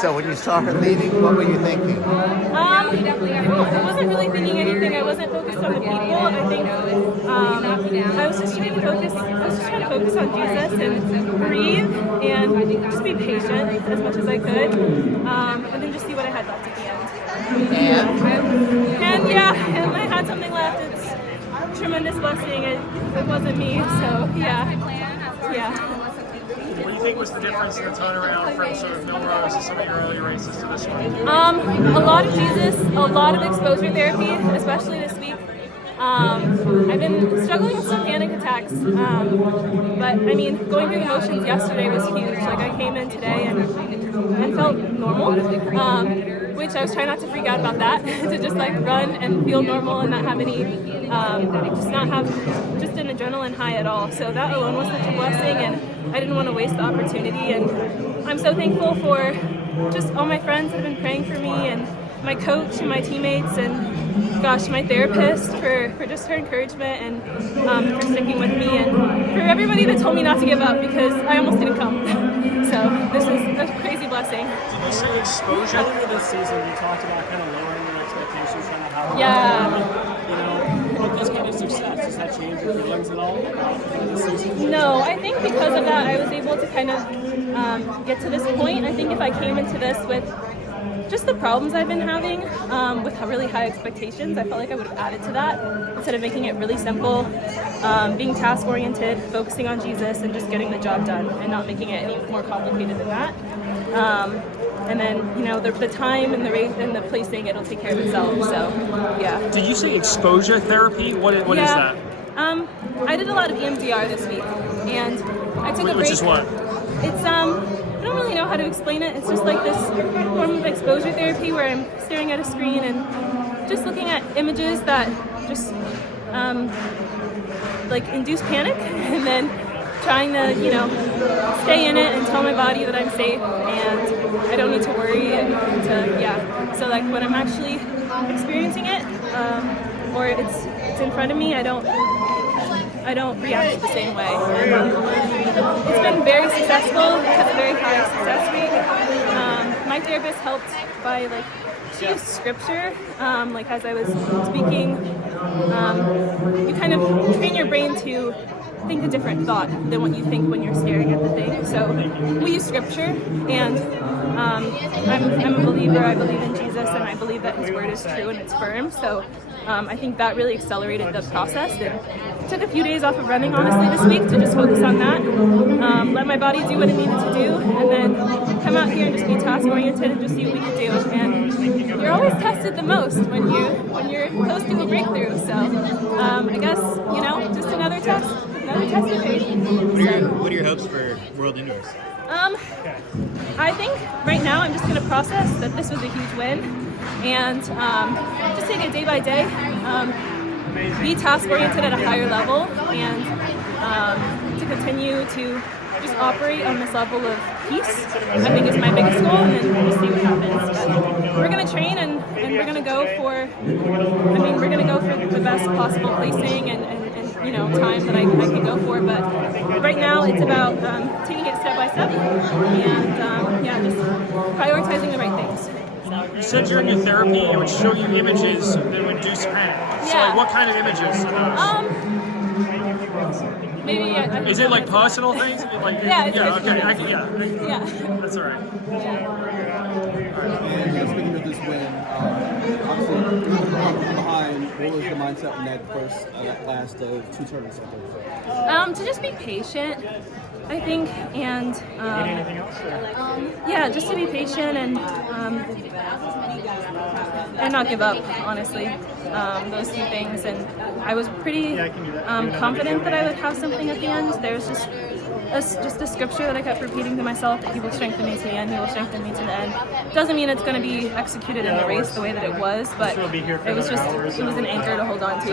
So when you saw her leaving, what were you thinking? I wasn't really thinking anything. I wasn't focused on the people. I think I was just trying to focus. I was just trying to focus on Jesus and breathe and just be patient as much as I could, and then just see what I had left at the end. And yeah, and I had something left. It's a tremendous blessing. It wasn't me, so yeah. What do you think was the difference in the turnaround from sort of Milrose to some of your earlier races to this one? A lot of Jesus, a lot of exposure therapy, especially this week. I've been struggling with some panic attacks, but I mean, going through the motions yesterday was huge. Like I came in today and felt normal, which I was trying not to freak out about that, to just like run and feel normal and not have any, just not have just an adrenaline high at all. So that alone was such a blessing, and I didn't want to waste the opportunity. And I'm so thankful for just all my friends that have been praying for me, and my coach and my teammates, and gosh, my therapist for just her encouragement and for sticking with me, and for everybody that told me not to give up because I almost didn't come. So this is a crazy blessing. Did you see exposure? Earlier this season, you talked about kind of lowering your expectations, kind of how this kind of success, does that change your feelings at all about this season? No, I think because of that, I was able to kind of get to this point. I think if I came into this with just the problems I've been having with really high expectations, I felt like I would have added to that instead of making it really simple, being task-oriented, focusing on Jesus, and just getting the job done and not making it any more complicated than that. And then, the time and the rate and the placing, it'll take care of itself. So, yeah. Did you say exposure therapy? What is that? I did a lot of EMDR this week, and I took a break. Which is what? It's I don't really know how to explain it. It's just like this form of exposure therapy where I'm staring at a screen and just looking at images that just like induce panic, and then trying to stay in it and tell my body that I'm safe and I don't need to worry, and so like when I'm actually experiencing it or it's in front of me, I don't react the same way. And it's been very successful. It has a very high success rate. My therapist helped by she used scripture. As I was speaking, you kind of train your brain to think a different thought than what you think when you're staring at the thing. So we use scripture, and I'm a believer. I believe in Jesus, and I believe that His word is true and it's firm. So I think that really accelerated the process. And took a few days off of running, honestly, this week to just focus on that. Let my body do what it needed to do, and then come out here and just be task-oriented and just see what we can do. And you're always tested the most when you're close to a breakthrough. So I guess just another test of faith. What are your hopes for World Indoors? I think right now I'm just going to process that this was a huge win, and just take it day by day. Be task-oriented at a higher level, and to continue to just operate on this level of peace, I think is my biggest goal, and then we'll see what happens. But we're going to train, and we're going to go for the best possible placing and time that I can go for. But right now it's about taking it step by step, and just prioritizing the right things. You said during your therapy it would show you images that would induce panic. So Yeah. what kind of images are those? Maybe. Is it like personal things? Yeah. Okay. Yeah. That's all right. And speaking of this win, obviously from behind, what was the mindset in that last two turns? To just be patient, I think, and just to be patient and not give up. Honestly, those two things, and I was pretty confident that I would have something at the end. There's just a scripture that I kept repeating to myself, that He will strengthen me to the end. He will strengthen me to the end. Doesn't mean it's going to be executed in the race the way that it was, but it was an anchor to hold on to.